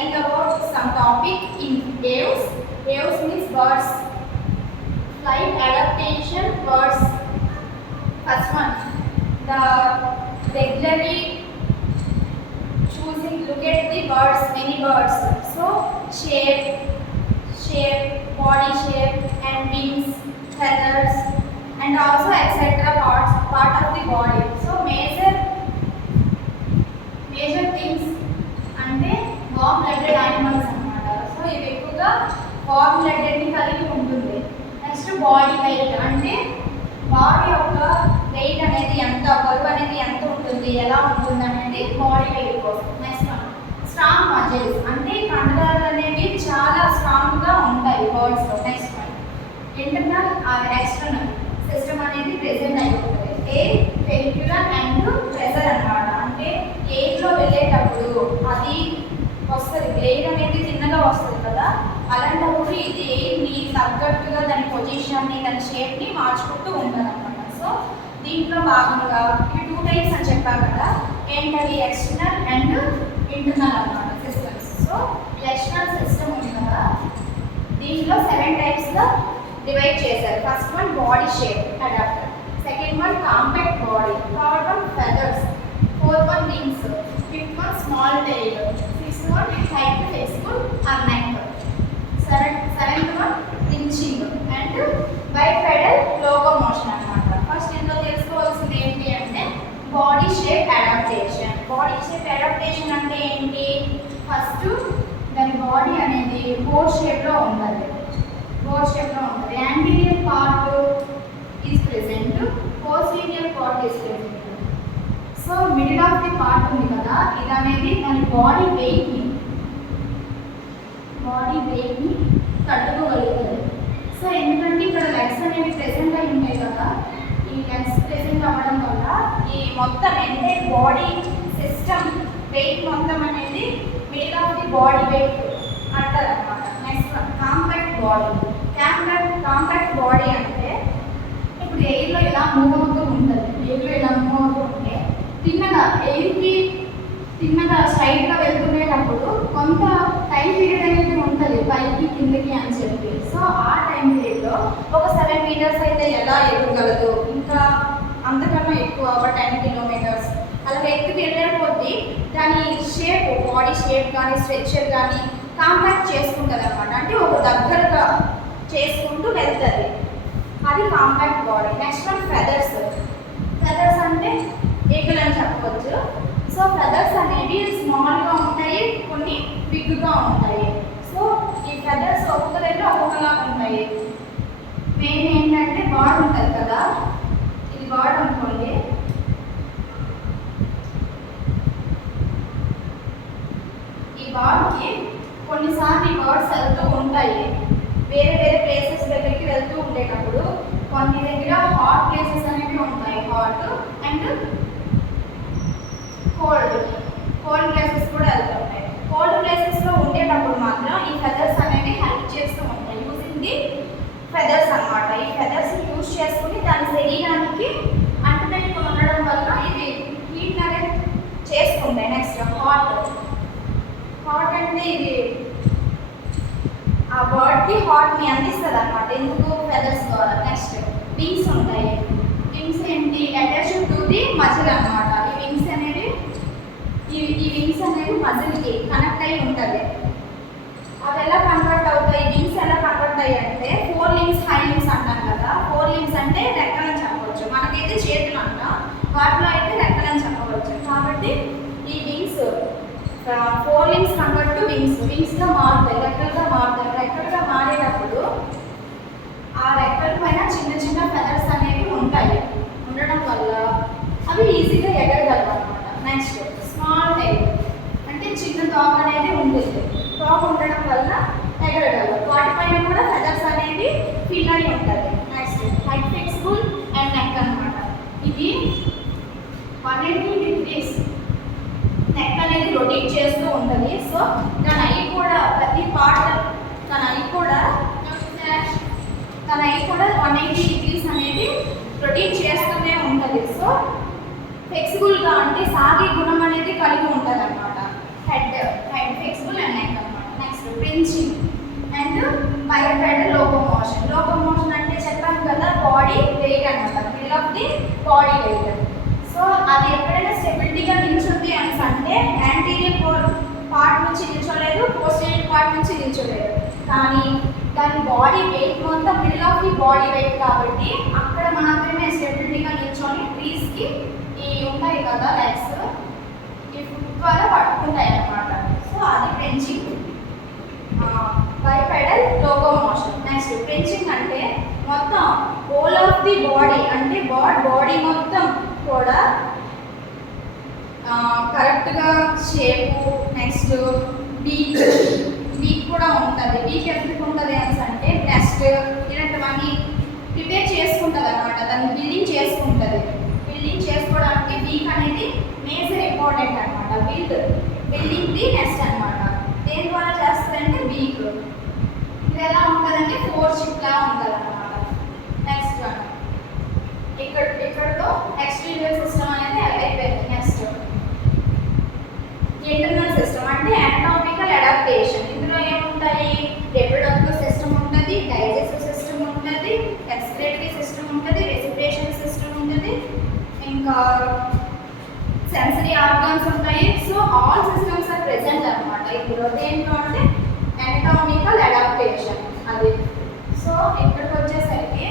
telling about some topic in waves. Waves means birds. Flight adaptation birds. First one, the regularly choosing. Look at the birds, many birds. So shape, body shape, and wings, feathers, and also etc. part of the body. So major things అంటే warm blooded animals అన్నమాట. So ఇవి ఎక్కువగా warm బ్లడెడ్ని కలిగి ఉంటుంది. Next body weight అంటే body యొక్క weight అనేది ఎంత, బరువు అనేది ఎంత ఉంటుంది, ఎలా ఉంటుంది అనేది బాడీ వెయిట్ కోసం. నెక్స్ట్ వన్ స్ట్రాంగ్ మజిల్స్ అంటే కండరాలు అనేవి చాలా స్ట్రాంగ్గా ఉంటాయి బర్డ్స్లో. Next one internal or external system అనేది ప్రెజెంట్ అయిపోతుంది. ఎయిర్ వెహిక్యులర్ అండ్ ప్రెజర్ అన్నమాట. అంటే ఎయిర్లో వెళ్ళేటప్పుడు అది వస్తుంది, ఎయిర్ అనేది చిన్నగా వస్తుంది కదా, అలాంటప్పుడు ఇది ఎయిర్ని తగ్గట్టుగా దాని పొజిషన్ని దాని షేప్ని మార్చుకుంటూ ఉంటుంది అనమాట. సో దీంట్లో భాగంగా ఇవి 2 టైప్స్ అని చెప్పాను కదా, ఏంటది ఎక్స్టర్నల్ అండ్ ఇంటర్నల్ అన్నమాట సిస్టమ్స్. సో ఎక్స్టర్నల్ సిస్టమ్ ఉంది కదా, దీంట్లో 7 టైప్స్గా డివైడ్ చేశారు. First one body shape adapter, second one compact body, third one feathers, fourth one wings, fifth one small tail, sixth one head flexible or neck, seventh one pinching and bipedal locomotion అన్నమాట. First ఇందులో తెలుసుకోవాల్సింది ఏంటి అంటే body shape adaptation. Body shape adaptation అంటే ఏంటి, first దాని body అనేది bore షేప్లో ఉండాలి. బోర్ షేప్లో ఉంటుంది. Anterior part is present, posterior part is present. So middle of the part ఉంది కదా, ఇది అనేది దాని బాడీ వెయిట్ని తట్టుకోగలుగుతుంది. సో ఎందుకంటే ఇక్కడ లెగ్స్ అనేవి ప్రెసెంట్ అయి ఉంటాయి కదా, ఈ లెగ్స్ ప్రెసెంట్ అవ్వడం వల్ల ఈ మొత్తం అంటే బాడీ సిస్టమ్ వెయిట్ మొత్తం అనేది middle of the body weight అంటారు అనమాట. Next compact body. Compact body అంటే ఇప్పుడు ఎయిర్లో ఇలా మూవ్ అవుతూ ఉంటుంది. ఎయిర్లో ఇలా మూవ్ అవుతూ ఉంటే తిన్నగా స్ట్రైట్గా వెళ్తుండేటప్పుడు కొంత టైం పీరియడ్ అనేది ఉంటుంది పైకి కిందకి అని చెప్పి. సో ఆ టైం పీరియడ్లో ఒక 7 మీటర్స్ అయితే ఎలా ఎక్కగలదు, ఇంకా అంతకన్నా ఎక్కువ ఒక 10 కిలోమీటర్స్ అలా ఎత్తుకు వెళ్ళే కొద్దీ దాని షేప్, బాడీ షేప్ కానీ స్ట్రక్చర్ కానీ కాంపాక్ట్ చేసుకుంటుంది అనమాట. అంటే ఒక దగ్గరగా చేసుకుంటూ వెళ్తుంది, అది compact body. Next one feathers. Feathers అంటే ఈగలు అని చెప్పవచ్చు. సో ఫెదర్స్ అనేవి స్మాల్గా ఉంటాయి, కొన్ని బిగ్గా ఉంటాయి. సో ఈ ఫెదర్స్ ఒక్కొక్క దగ్గర ఒక్కొక్కలా ఉంటాయి. మెయిన్ ఏంటంటే బాడ్ ఉంటుంది కదా, ఇది బాడ్ అనుకోండి. ఈ బాడ్కి కొన్నిసార్లు ఈ బర్డ్స్ వెళ్తూ ఉంటాయి, వేరే వేరే ప్లేసెస్ దగ్గరికి వెళ్తూ ఉండేటప్పుడు కొన్ని దగ్గర హాట్ ప్లేసెస్ అనేవి ఉంటాయి, హాట్ అండ్ కోల్డ్ ప్లేసెస్ కూడా వెళ్తుంటాయి. కోల్డ్ ప్లేసెస్లో ఉండేటప్పుడు మాత్రం ఈ ఫెదర్స్ అనేవి హెల్ప్ చేస్తూ ఉంటాయి. యూజింగ్ ది ఫెదర్స్ అనమాట. ఈ ఫెదర్స్ యూజ్ చేసుకుని దాని శరీరానికి అంటుపెట్టుకుని ఉండడం వల్ల ఇవి హీట్ అనేది చేసుకుంటాయి. నెక్స్ట్ హాట్ అంటే ఇది ఆ బర్డ్కి హాట్ని అందిస్తుంది అనమాట. ఎందుకు ఫెదర్స్ ద్వారా. నెక్స్ట్ వింగ్స్ ఉంటాయి. వింగ్స్ ఏంటి, అటాచ్డ్ టు ది మజిల్ అనమాట. ఈ వింగ్స్ అనేవి మజిల్కి కనెక్ట్ అయి ఉంటుంది. అవి ఎలా కన్వర్ట్ అవుతాయి, వింగ్స్ ఎలా కన్వర్ట్ అయ్యి అంటే 4 లింగ్స్ హై లింగ్స్ అంటాం కదా. 4 లింగ్స్ అంటే రెక్కలని చెప్పవచ్చు, మనకైతే చేతులు అంటాం, వాటిలో అయితే రెక్కలని చెప్పవచ్చు. కాబట్టి ఈ వింగ్స్ 4 లింగ్స్ కన్వర్ట్ టు వింగ్స్గా మారుతాయి, రెక్కలుగా మారుతాయి. రెక్కలుగా మారేటప్పుడు ఆ రెక్కల పైన చిన్న చిన్న ఫెదర్స్ అనేవి ఉంటాయి. ఉండడం వల్ల అవి ఈజీగా ఎగరగలవు అనమాట. నెక్స్ట్ స్మాల్ టైల్ అంటే చిన్న డాగ్ అనేది ఉంటుంది. డాగ్ ఉండడం వల్ల ఎగరగలవు. వాటిపైన కూడా ఫెదర్స్ అనేది ఫిల్ అయి ఉంటుంది. Next head flexible and neck అనమాట. ఇది 180 డిగ్రీస్ నెక్ అనేది రొటేట్ చేస్తూ ఉంటుంది. సో తన ఐ కూడా ప్రతి పార్ట్ తన ఐ కూడా 180 డిగ్రీస్ అనేది రొటేట్ చేస్తూనే ఉంటుంది. సో ఫ్లెక్సిబుల్గా అంటే సాగే గుణం అనేది కలిగి ఉంటుంది అనమాట. Head flexible and neck. Body weight. So అది ఎప్పుడైనా స్టెబిలిటీగా నిల్చుంది అని అంటే యాంటీరియర్ పార్ట్ నుంచి నిల్చోలేదు, పోస్టీరియర్ పార్ట్ నుంచి నిల్చోలేదు, కానీ దాని బాడీ వెయిట్ మొత్తం middle of the body weight కాబట్టి అక్కడ మాత్రమే స్టెబిలిటీగా నిల్చొని ట్రీస్కి ఈ ఉంటాయి కదా లెగ్స్, ఈ ఫుట్ ద్వారా పట్టుకుంటాయి అన్నమాట. సో అది ఫ్రెంచింగ్. Bipedal locomotion. నెక్స్ట్ ఫ్రెంచింగ్ అంటే మొత్తం హోల్ ఆఫ్ ది బాడీ, అంటే బాడీ మొత్తం కూడా కరెక్ట్గా షేపు. నెక్స్ట్ వీక్ కూడా ఉంటుంది. వీక్ ఎందుకు ఉంటుంది అంటే నెక్స్ట్ ఇలాంటివన్నీ ప్రిపేర్ చేసుకుంటుంది అనమాట, దాన్ని బిల్డింగ్ చేసుకుంటుంది. బిల్డింగ్ చేసుకోవడానికి వీక్ అనేది మేజర్ ఇంపార్టెంట్ అనమాట. బిల్డింగ్ ది నెక్స్ట్ అనమాట. దేని ద్వారా చేస్తుందంటే వీక్. ఇది ఎలా ఉంటుందంటే ఫోర్ షిప్లా ఉంటుంది అనమాట. నెక్స్ట్ వన్ ఇక్కడతో ఎక్స్టీరియర్ సిస్టమ్ అనేది అయిపోయింది. నెక్స్ట్ ఇంటర్నల్ సిస్టమ్ అంటే అనటామికల్ అడాప్టేషన్. ఇందులో ఏముంటాయి? రిప్రొడక్టివ్ సిస్టమ్ ఉంటుంది, డైజెస్టివ్ సిస్టమ్ ఉంటుంది, ఎక్స్క్రేటరీ సిస్టమ్ ఉంటుంది, రెస్పిరేషన్ సిస్టమ్ ఉంటుంది, ఇంకా సెన్సరీ ఆర్గాన్స్ ఉంటాయి. So all systems are present అనమాట ఇందులో. దేంట్లో అంటే అనటామికల్ అడాప్టేషన్ అది. సో ఇక్కడికి వచ్చేసరికి